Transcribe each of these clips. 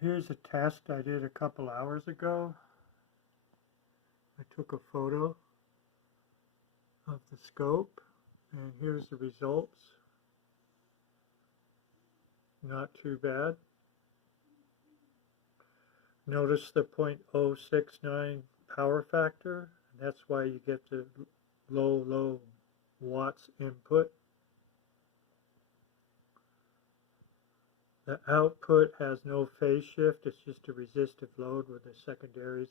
Here's a test I did a couple hours ago. I took a photo of the scope and here's the results. Not too bad. Notice the 0.069 power factor, and that's why you get the low watts input. The output has no phase shift, it's just a resistive load with the secondaries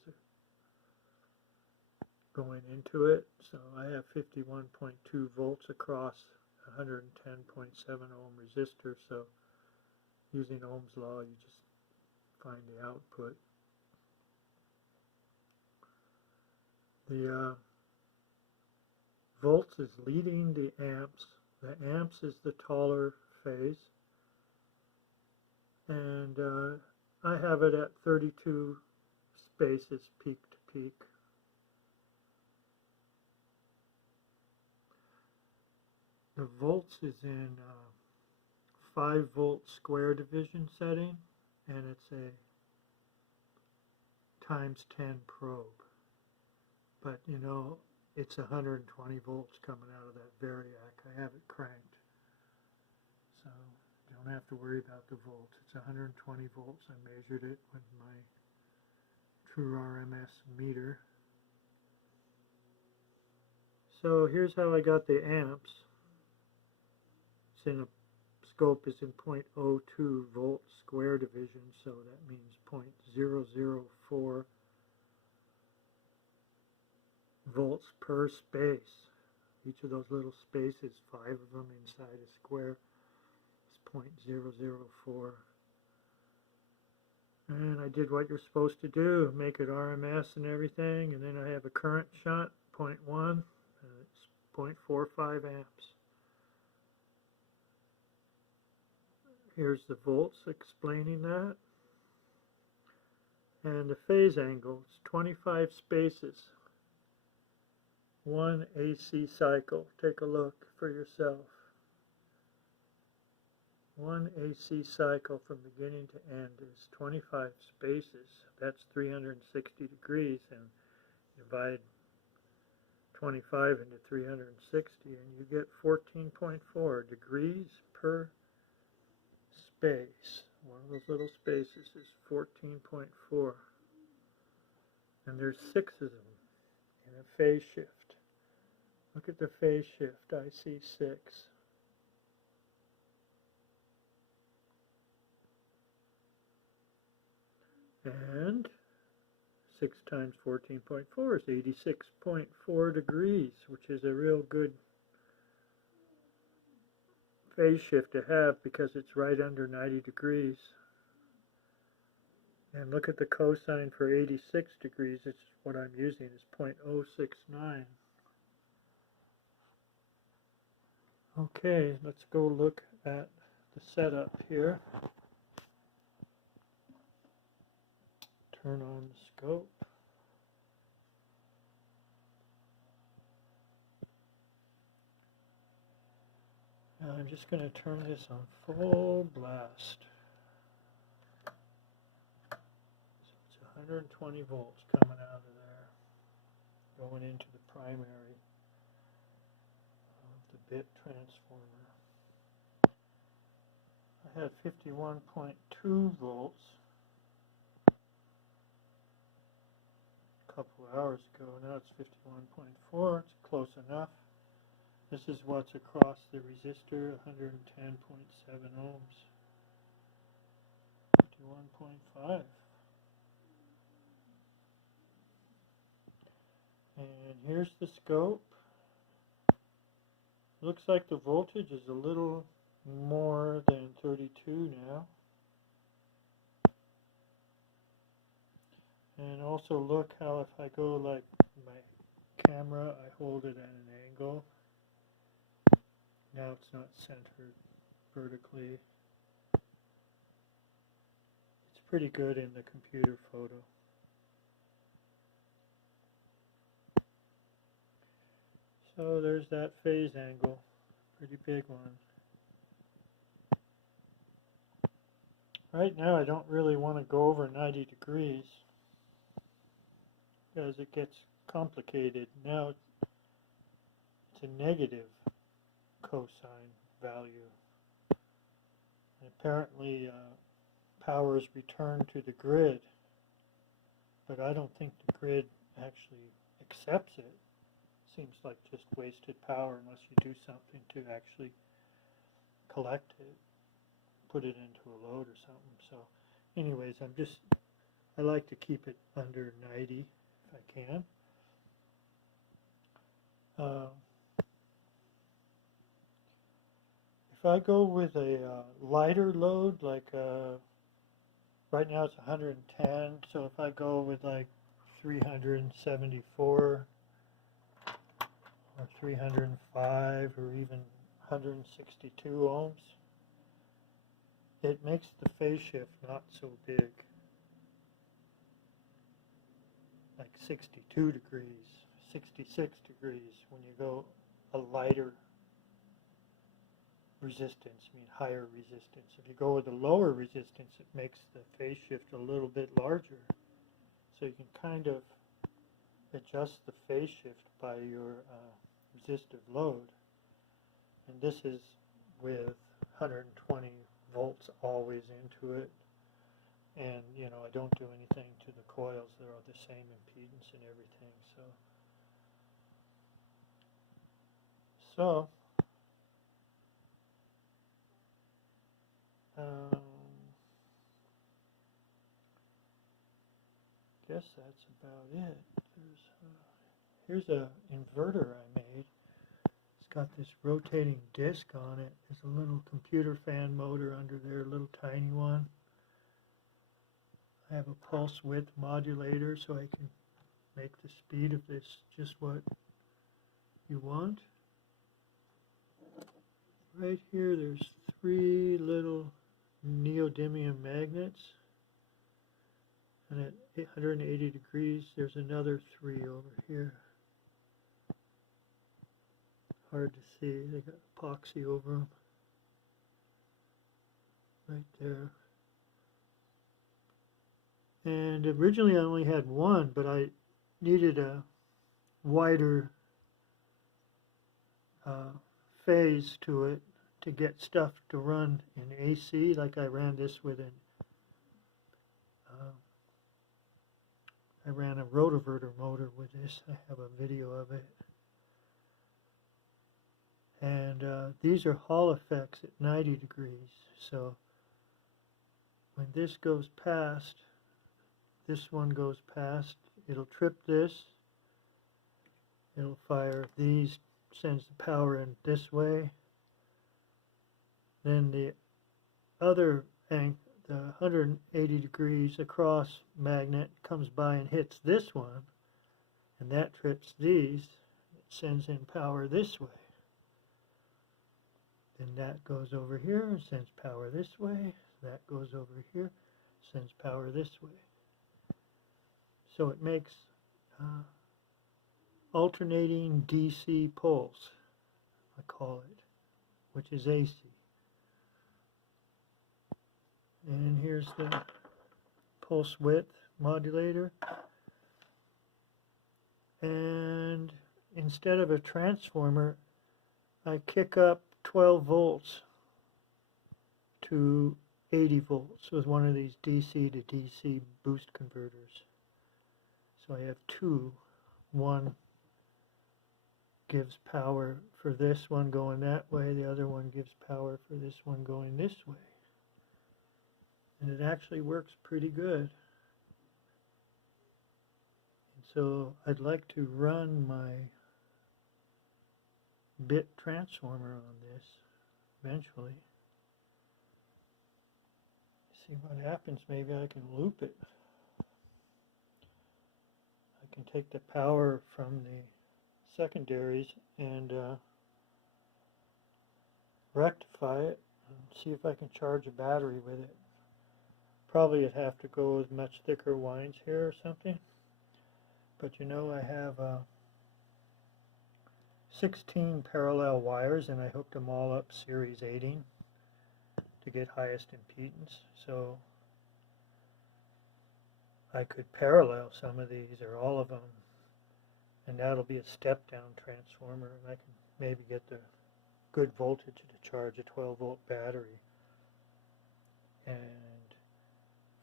going into it. So I have 51.2 volts across 110.7 ohm resistor, so using Ohm's law you just find the output. The volts is leading the amps. The amps is the taller phase. And I have it at 32 spaces peak to peak. The volts is in 5 volt square division setting, and it's a times 10 probe. But you know, it's 120 volts coming out of that variac. I have it cranked. So you don't have to worry about the volts. It's 120 volts. I measured it with my true RMS meter. So here's how I got the amps. It's in a scope is in 0.02 volt square division, so that means 0.004 volts per space. Each of those little spaces, 5 of them inside a square, is 0.004. And I did what you're supposed to do, make it RMS and everything, and then I have a current shunt, 0.1, and it's 0.45 amps. Here's the volts explaining that. And the phase angle, it's 25 spaces. One AC cycle. Take a look for yourself. One AC cycle from beginning to end is 25 spaces. That's 360 degrees, and divide 25 into 360 and you get 14.4 degrees per space. One of those little spaces is 14.4. And there's 6 of them in a phase shift. Look at the phase shift. I see 6. And 6 times 14.4 is 86.4 degrees, which is a real good phase shift to have because it's right under 90 degrees. And look at the cosine for 86 degrees. It's what I'm using is 0.069. Okay, let's go look at the setup here. Turn on the scope. Now I'm just going to turn this on full blast. So it's 120 volts coming out of there, going into the primary of the bit transformer. I had 51.2 volts a couple of hours ago. Now it's 51.4. It's close enough. This is what's across the resistor, 110.7 ohms. 51.5. And here's the scope. Looks like the voltage is a little more than 32 now. And also look how if I go like my camera, I hold it at an angle. Now it's not centered vertically. It's pretty good in the computer photo. So there's that phase angle, pretty big one. Right now I don't really want to go over 90 degrees because it gets complicated. Now it's a negative cosine value. And apparently power is returned to the grid, but I don't think the grid actually accepts it. Seems like just wasted power unless you do something to actually collect it, put it into a load or something. So anyways, I like to keep it under 90 if I can. If I go with a lighter load, like right now it's 110, so if I go with like 374 or 305 or even 162 ohms, it makes the phase shift not so big, like 62 degrees, 66 degrees when you go a lighter resistance, higher resistance. If you go with a lower resistance, it makes the phase shift a little bit larger. So you can kind of adjust the phase shift by your resistive load. And this is with 120 volts always into it. And, I don't do anything to the coils. They're all the same impedance and everything. So guess that's about it. Here's a inverter I made. It's got this rotating disc on it. There's a little computer fan motor under there, a little tiny one. I have a pulse width modulator so I can make the speed of this just what you want. Right here there's 3 little neodymium magnets, and at 180 degrees there's another 3 over here. Hard to see, they got epoxy over them. Right there. And originally I only had 1, but I needed a wider phase to it to get stuff to run in AC, like I ran this with I ran a rotoverter motor with this. I have a video of it. And these are Hall effects at 90 degrees. So when this goes past, this one goes past, it'll trip this, it'll fire these, sends the power in this way. Then the other angle, the 180 degrees across magnet comes by and hits this one, and that trips these. It sends in power this way. Then that goes over here and sends power this way. That goes over here, sends power this way. So it makes alternating DC pulse, I call it, which is AC. And here's the pulse width modulator. And instead of a transformer, I kick up 12 volts to 80 volts with one of these DC to DC boost converters. So I have 2. One gives power for this one going that way, the other one gives power for this one going this way. And it actually works pretty good. And so I'd like to run my bit transformer on this eventually. See what happens. Maybe I can loop it. I can take the power from the secondaries and rectify it and see if I can charge a battery with it. Probably I'd have to go with much thicker wines here or something. But I have 16 parallel wires, and I hooked them all up series 8ing to get highest impedance. So I could parallel some of these or all of them, and that'll be a step-down transformer, and I can maybe get the good voltage to charge a 12-volt battery. And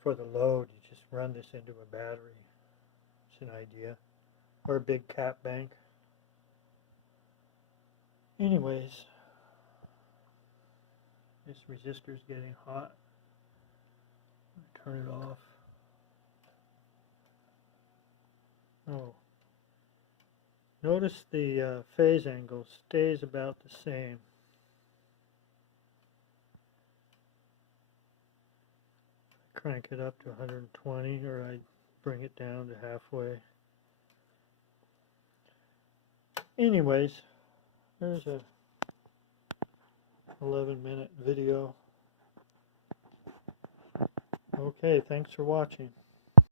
for the load, you just run this into a battery. It's an idea. Or a big cap bank. Anyways, this resistor's getting hot. Turn it off. Oh. Notice the phase angle stays about the same. Crank it up to 120, or I bring it down to halfway. Anyways, there's a 11-minute video. Okay, thanks for watching.